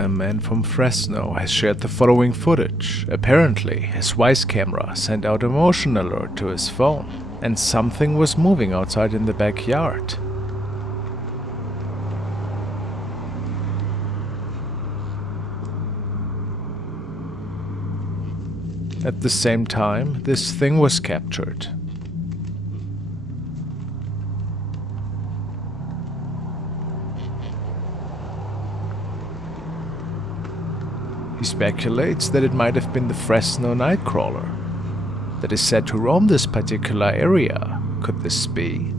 A man from Fresno has shared the following footage. Apparently, his wife's camera sent out a motion alert to his phone, and something was moving outside in the backyard. At the same time, this thing was captured. He speculates that it might have been the Fresno Nightcrawler that is said to roam this particular area. Could this be?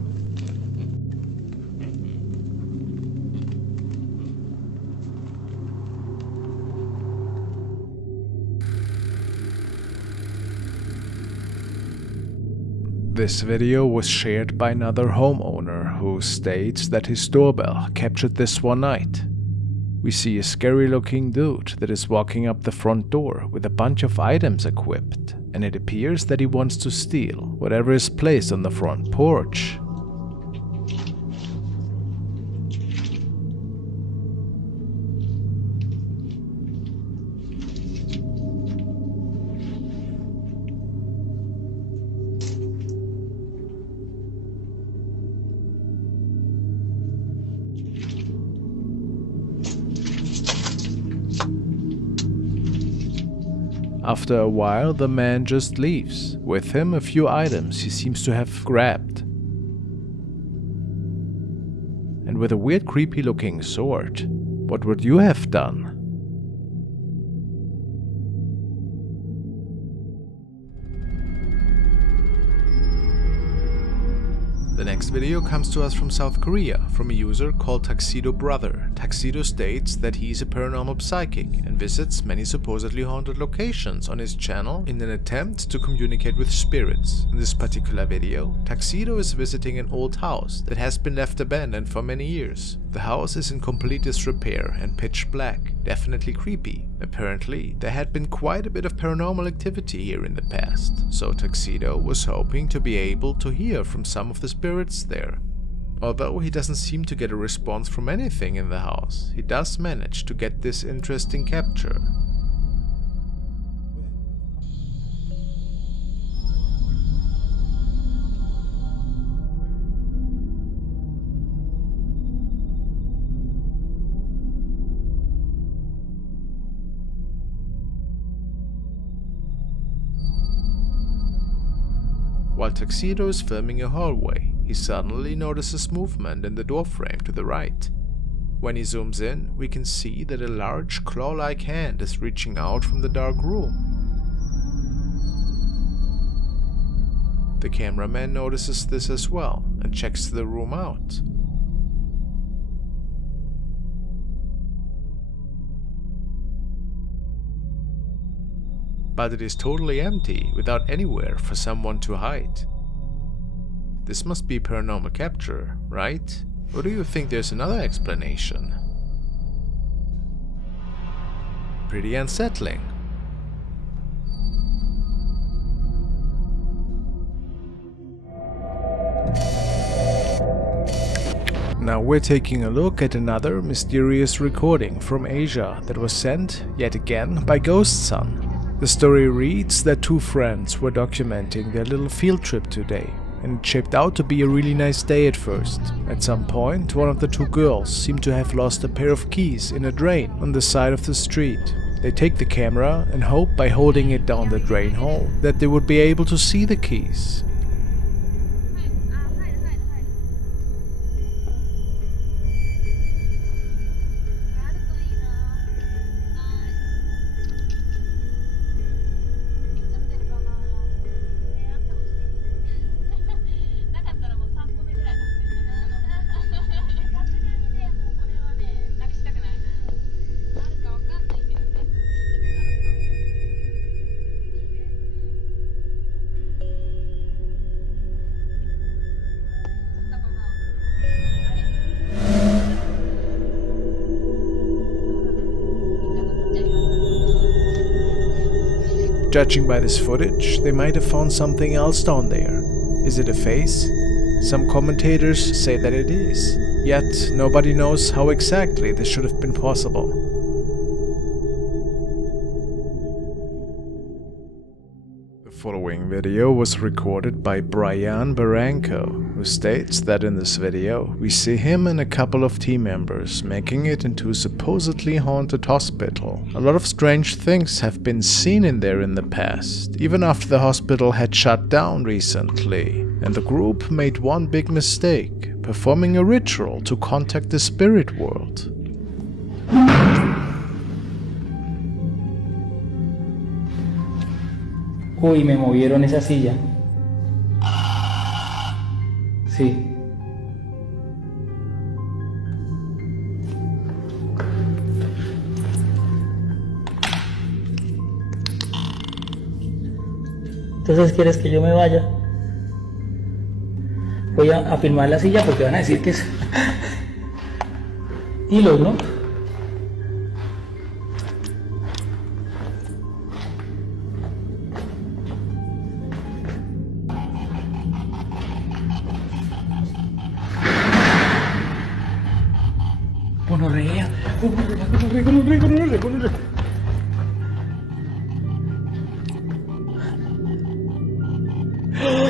This video was shared by another homeowner who states that his doorbell captured this one night. We see a scary looking dude that is walking up the front door with a bunch of items equipped, and it appears that he wants to steal whatever is placed on the front porch. After a while, the man just leaves. With him, a few items he seems to have grabbed. And with a weird, creepy looking sword. What would you have done? The next video comes to us from South Korea, from a user called Tuxedo Brother. Tuxedo states that he is a paranormal psychic and visits many supposedly haunted locations on his channel in an attempt to communicate with spirits. In this particular video, Tuxedo is visiting an old house that has been left abandoned for many years. The house is in complete disrepair and pitch black, definitely creepy. Apparently, there had been quite a bit of paranormal activity here in the past, so Tuxedo was hoping to be able to hear from some of the spirits there. Although he doesn't seem to get a response from anything in the house, he does manage to get this interesting capture. While Tuxedo is filming a hallway, he suddenly notices movement in the doorframe to the right. When he zooms in, we can see that a large claw-like hand is reaching out from the dark room. The cameraman notices this as well and checks the room out. But it is totally empty, without anywhere for someone to hide. This must be paranormal capture, right? Or do you think there's another explanation? Pretty unsettling. Now we're taking a look at another mysterious recording from Asia that was sent, yet again, by Ghost Son. The story reads that two friends were documenting their little field trip today, and it shaped out to be a really nice day at first. At some point, one of the two girls seemed to have lost a pair of keys in a drain on the side of the street. They take the camera and hope by holding it down the drain hole that they would be able to see the keys. Judging by this footage, they might have found something else down there. Is it a face? Some commentators say that it is, yet nobody knows how exactly this should have been possible. following video was recorded by Brian Barranco, who states that in this video we see him and a couple of team members making it into a supposedly haunted hospital. A lot of strange things have been seen in there in the past, even after the hospital had shut down recently, and the group made one big mistake, performing a ritual to contact the spirit world. Uy, me movieron esa silla. Sí. Entonces, ¿quieres que yo me vaya? Voy a filmar la silla porque van a decir que es hilos, ¿no? Gonorrea.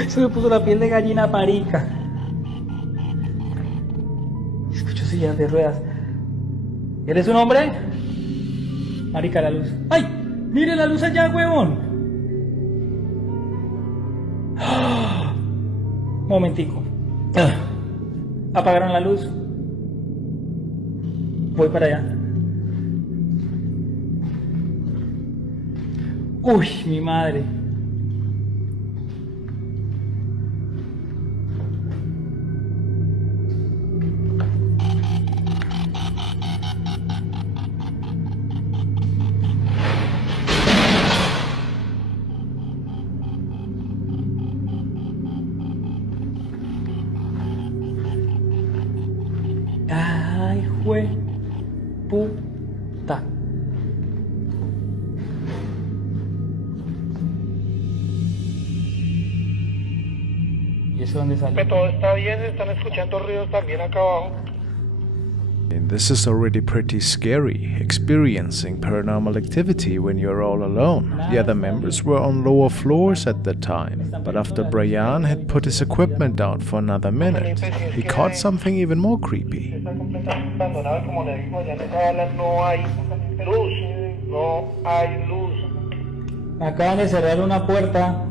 Se me puso la piel de gallina parica. Escucho sillas de ruedas. ¿Eres un hombre? Marica, la luz. ¡Ay! ¡Mire la luz allá, huevón! Momentico. Apagaron la luz. Voy para allá. Uy, mi madre. Ay, jue puta. ¿Y eso dónde sale? Todo está bien, están escuchando ruidos también acá abajo. And this is already pretty scary, experiencing paranormal activity when you're all alone. The other members were on lower floors at the time, but after Brian had put his equipment down for another minute, he caught something even more creepy. Está completamente abandonado, como le digo, allá en esa ala no hay luz, no hay luz. Me acaban de cerrar una puerta.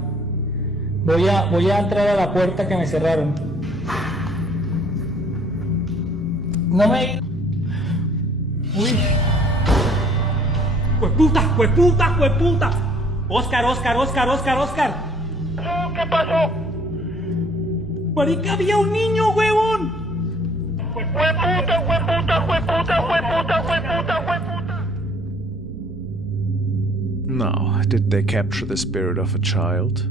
Voy a entrar a la puerta que me cerraron. No me... Uy. ¡Jueputa! ¡Jueputa! ¡Jueputa! Oscar. ¿Qué pasó? Marica, había un niño, huevón. ¡Jueputa! Now, did they capture the spirit of a child?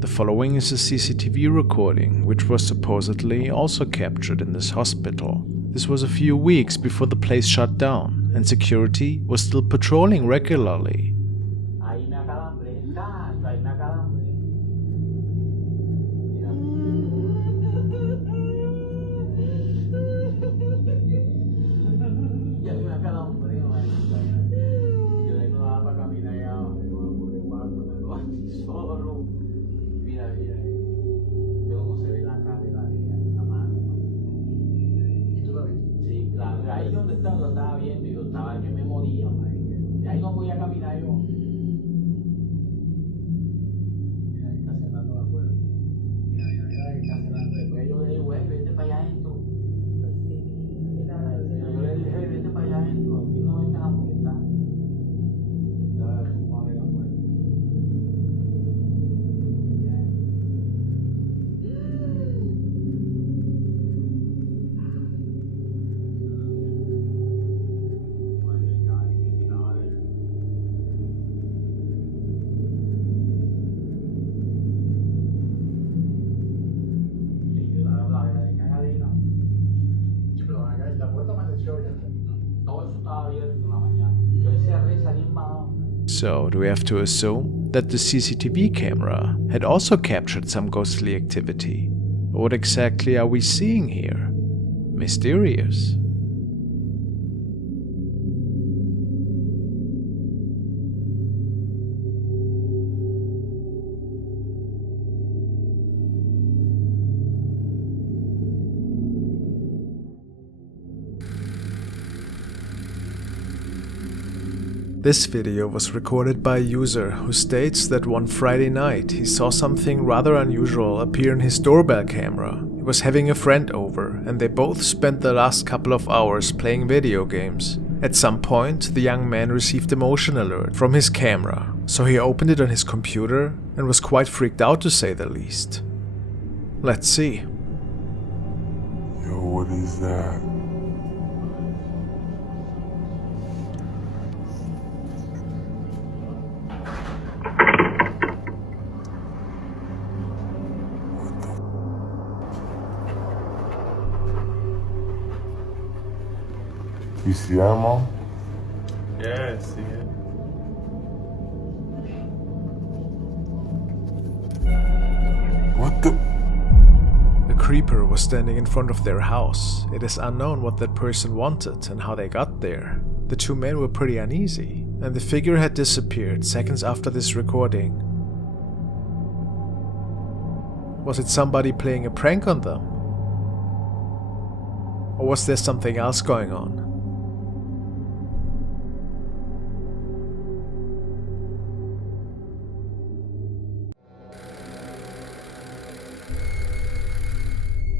The following is a CCTV recording, which was supposedly also captured in this hospital. This was a few weeks before the place shut down, and security was still patrolling regularly. Ahí donde lo estaba viendo y yo estaba que me moría, marica. Y ahí no podía caminar yo. Mira, ahí está cerrando la puerta. Mira, ahí está cerrando. Después yo le dije, güey, vete para allá adentro. Yo le dije, vete para allá adentro. Aquí no vengas a molestar. Ya, vamos a ver la puerta. So, do we have to assume that the CCTV camera had also captured some ghostly activity? Or what exactly are we seeing here? Mysterious. This video was recorded by a user who states that one Friday night he saw something rather unusual appear in his doorbell camera. He was having a friend over and they both spent the last couple of hours playing video games. At some point, the young man received a motion alert from his camera, so he opened it on his computer and was quite freaked out to say the least. Let's see. Yo, what is that? You see that, Mom? Yeah, I see it. What the? A creeper was standing in front of their house. It is unknown what that person wanted and how they got there. The two men were pretty uneasy, and the figure had disappeared seconds after this recording. Was it somebody playing a prank on them? Or was there something else going on?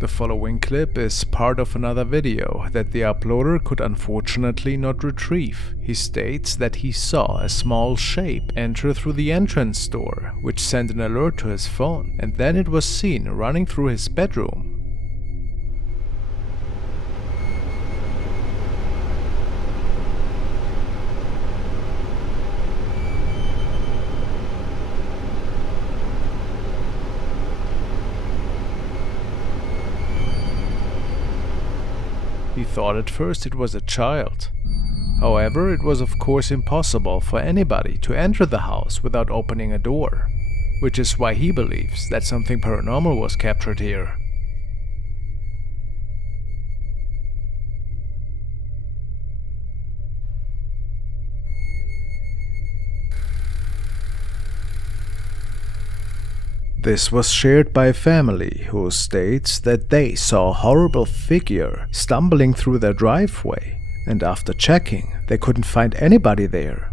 The following clip is part of another video that the uploader could unfortunately not retrieve. He states that he saw a small shape enter through the entrance door, which sent an alert to his phone, and then it was seen running through his bedroom. He thought at first it was a child. However, it was of course impossible for anybody to enter the house without opening a door, which is why he believes that something paranormal was captured here. This was shared by a family who states that they saw a horrible figure stumbling through their driveway, and after checking, they couldn't find anybody there.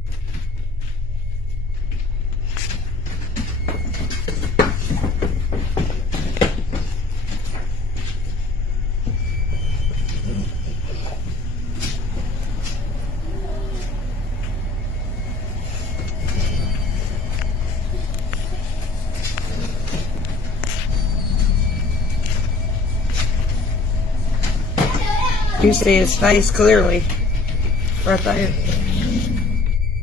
You see his face clearly, right there.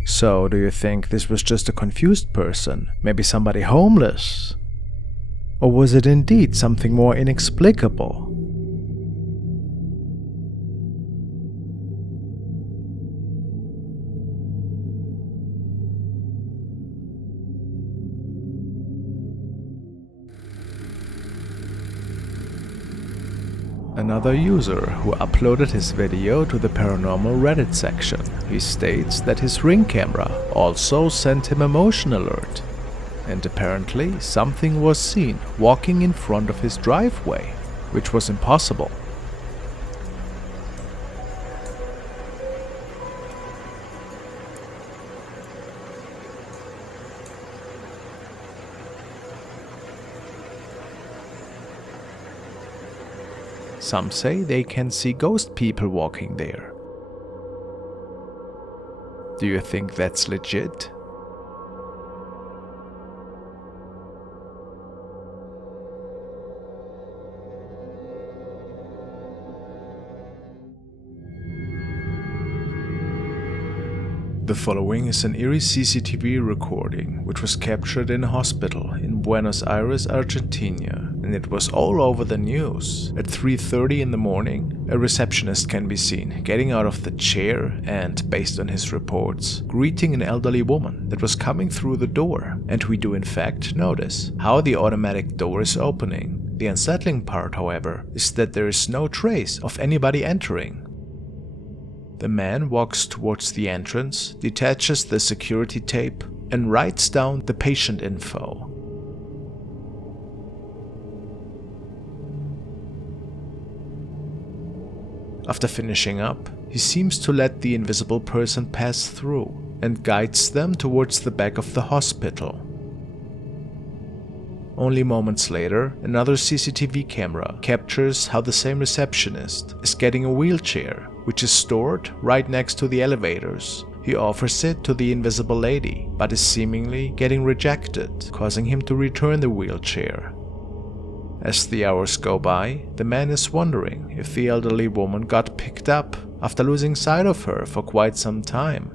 So, do you think this was just a confused person? Maybe somebody homeless? Or was it indeed something more inexplicable? Another user who uploaded his video to the paranormal Reddit section. He states that his Ring camera also sent him a motion alert, and apparently something was seen walking in front of his driveway, which was impossible. Some say they can see ghost people walking there. Do you think that's legit? The following is an eerie CCTV recording which was captured in a hospital in Buenos Aires, Argentina, and it was all over the news. At 3:30 in the morning, a receptionist can be seen getting out of the chair and, based on his reports, greeting an elderly woman that was coming through the door. And we do in fact notice how the automatic door is opening. The unsettling part, however, is that there is no trace of anybody entering. The man walks towards the entrance, detaches the security tape, and writes down the patient info. After finishing up, he seems to let the invisible person pass through and guides them towards the back of the hospital. Only moments later, another CCTV camera captures how the same receptionist is getting a wheelchair, which is stored right next to the elevators. He offers it to the invisible lady, but is seemingly getting rejected, causing him to return the wheelchair. As the hours go by, the man is wondering if the elderly woman got picked up after losing sight of her for quite some time.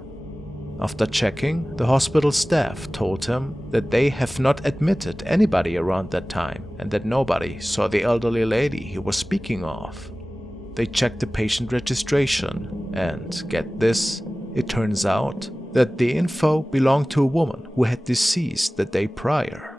After checking, the hospital staff told him that they have not admitted anybody around that time and that nobody saw the elderly lady he was speaking of. They checked the patient registration and, get this, it turns out that the info belonged to a woman who had deceased the day prior.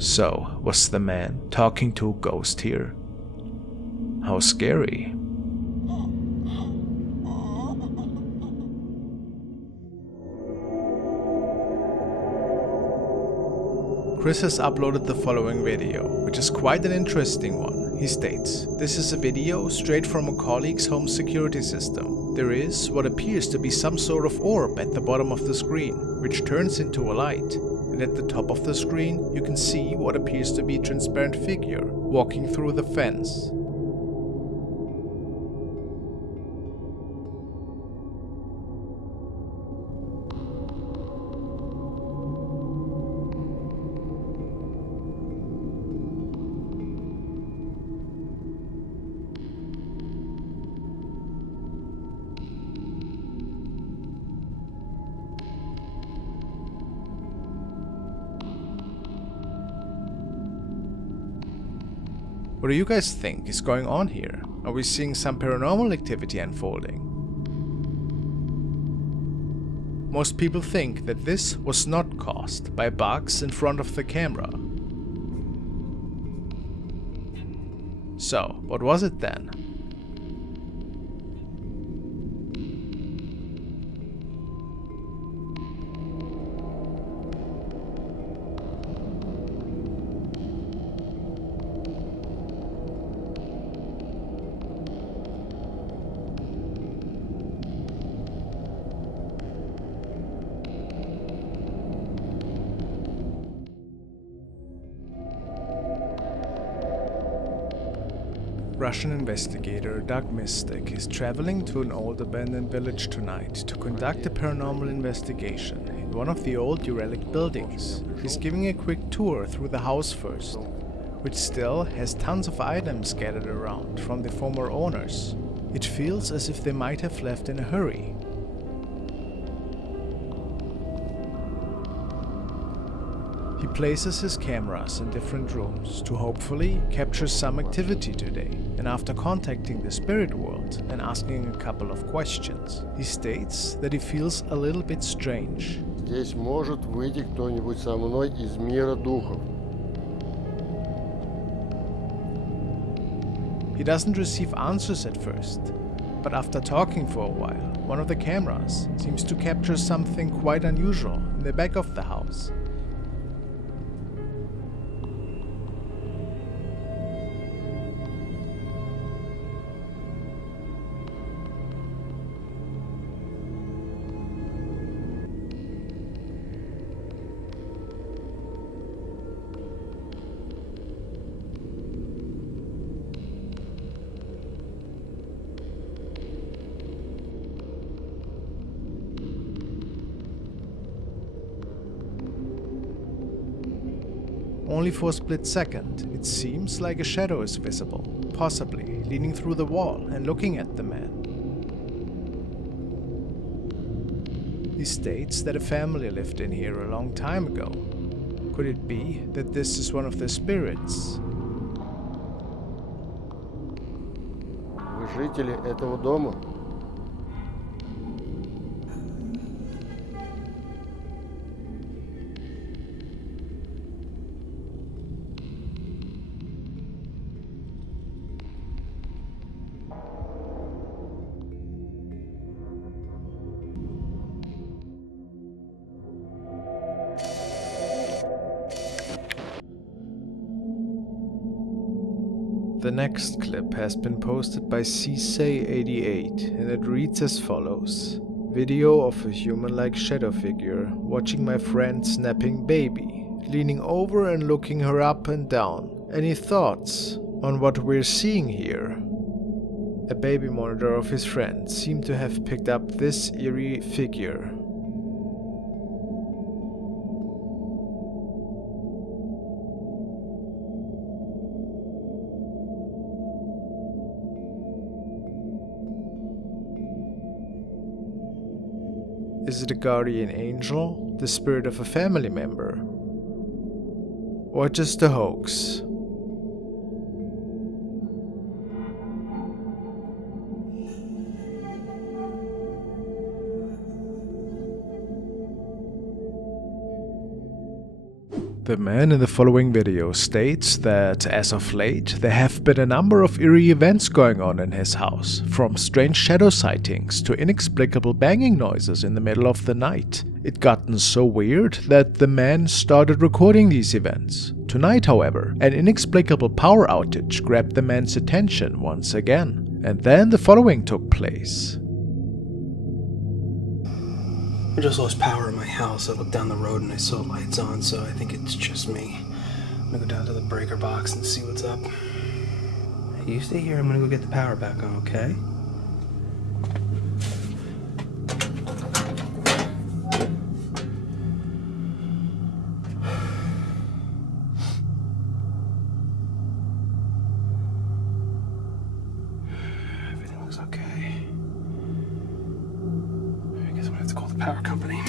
So, was the man talking to a ghost here? How scary. Chris has uploaded the following video, which is quite an interesting one. He states, "This is a video straight from a colleague's home security system. There is what appears to be some sort of orb at the bottom of the screen, which turns into a light. And at the top of the screen, you can see what appears to be a transparent figure walking through the fence. What do you guys think is going on here? Are we seeing some paranormal activity unfolding? Most people think that this was not caused by bugs in front of the camera. So, what was it then? Russian investigator Doug Mystic is traveling to an old abandoned village tonight to conduct a paranormal investigation in one of the old derelict buildings. He's giving a quick tour through the house first, which still has tons of items scattered around from the former owners. It feels as if they might have left in a hurry. He places his cameras in different rooms to hopefully capture some activity today, and after contacting the spirit world and asking a couple of questions, he states that he feels a little bit strange. Здесь может выйти кто-нибудь со мной из мира духов. He doesn't receive answers at first, but after talking for a while, one of the cameras seems to capture something quite unusual in the back of the house. Only for a split second, it seems like a shadow is visible, possibly leaning through the wall and looking at the man. He states that a family lived in here a long time ago. Could it be that this is one of the spirits? Вы жители этого дома? The next clip has been posted by CSay88 and it reads as follows. Video of a human-like shadow figure watching my friend's napping baby, leaning over and looking her up and down. Any thoughts on what we're seeing here? A baby monitor of his friend seemed to have picked up this eerie figure. Is it a guardian angel, the spirit of a family member, or just a hoax? The man in the following video states that, as of late, there have been a number of eerie events going on in his house, from strange shadow sightings to inexplicable banging noises in the middle of the night. It gotten so weird that the man started recording these events. Tonight, however, an inexplicable power outage grabbed the man's attention once again, and then the following took place. I just lost power in my house. I looked down the road and I saw lights on, so I think it's just me. I'm gonna go down to the breaker box and see what's up. Hey, you stay here, I'm gonna go get the power back on, okay? Everything looks okay. I guess I'm gonna have to call the power company.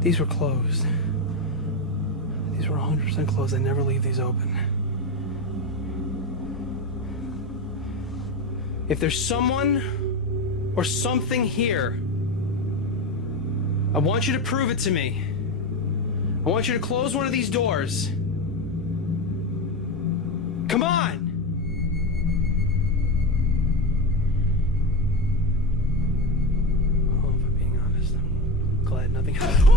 These were closed. These were 100% closed. I never leave these open. If there's someone or something here, I want you to prove it to me. I want you to close one of these doors. Come on! Oh, if I'm being honest, I'm glad nothing happened.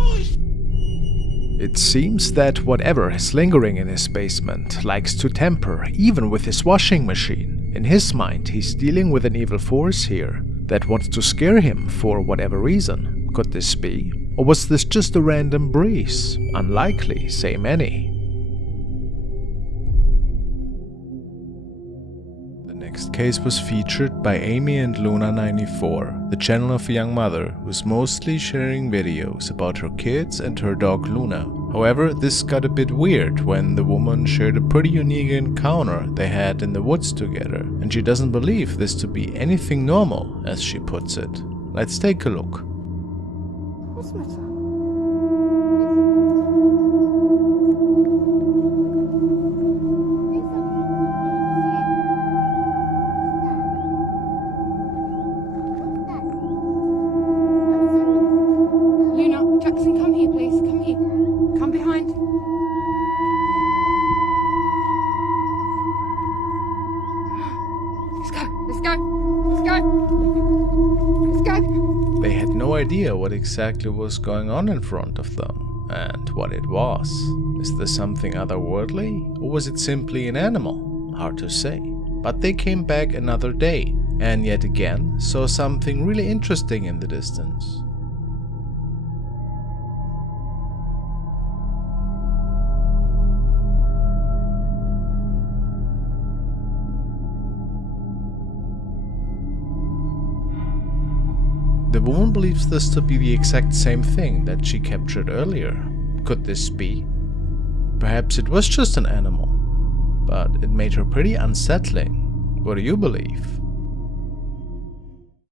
It seems that whatever is lingering in his basement likes to tamper even with his washing machine. In his mind, he's dealing with an evil force here that wants to scare him for whatever reason. Could this be? Or was this just a random breeze? Unlikely, say many. The next case was featured by Amy and Luna94, the channel of a young mother who's mostly sharing videos about her kids and her dog Luna. However, this got a bit weird when the woman shared a pretty unique encounter they had in the woods together, and she doesn't believe this to be anything normal, as she puts it. Let's take a look. What's the matter? Luna, Jackson, come here, please. Come here. Come behind. Let's go. Let's go. Let's go. Let's go. They had no idea what exactly was going on in front of them, and what it was. Is this something otherworldly, or was it simply an animal? Hard to say. But they came back another day, and yet again saw something really interesting in the distance. The woman believes this to be the exact same thing that she captured earlier. Could this be? Perhaps it was just an animal, but it made her pretty unsettling. What do you believe?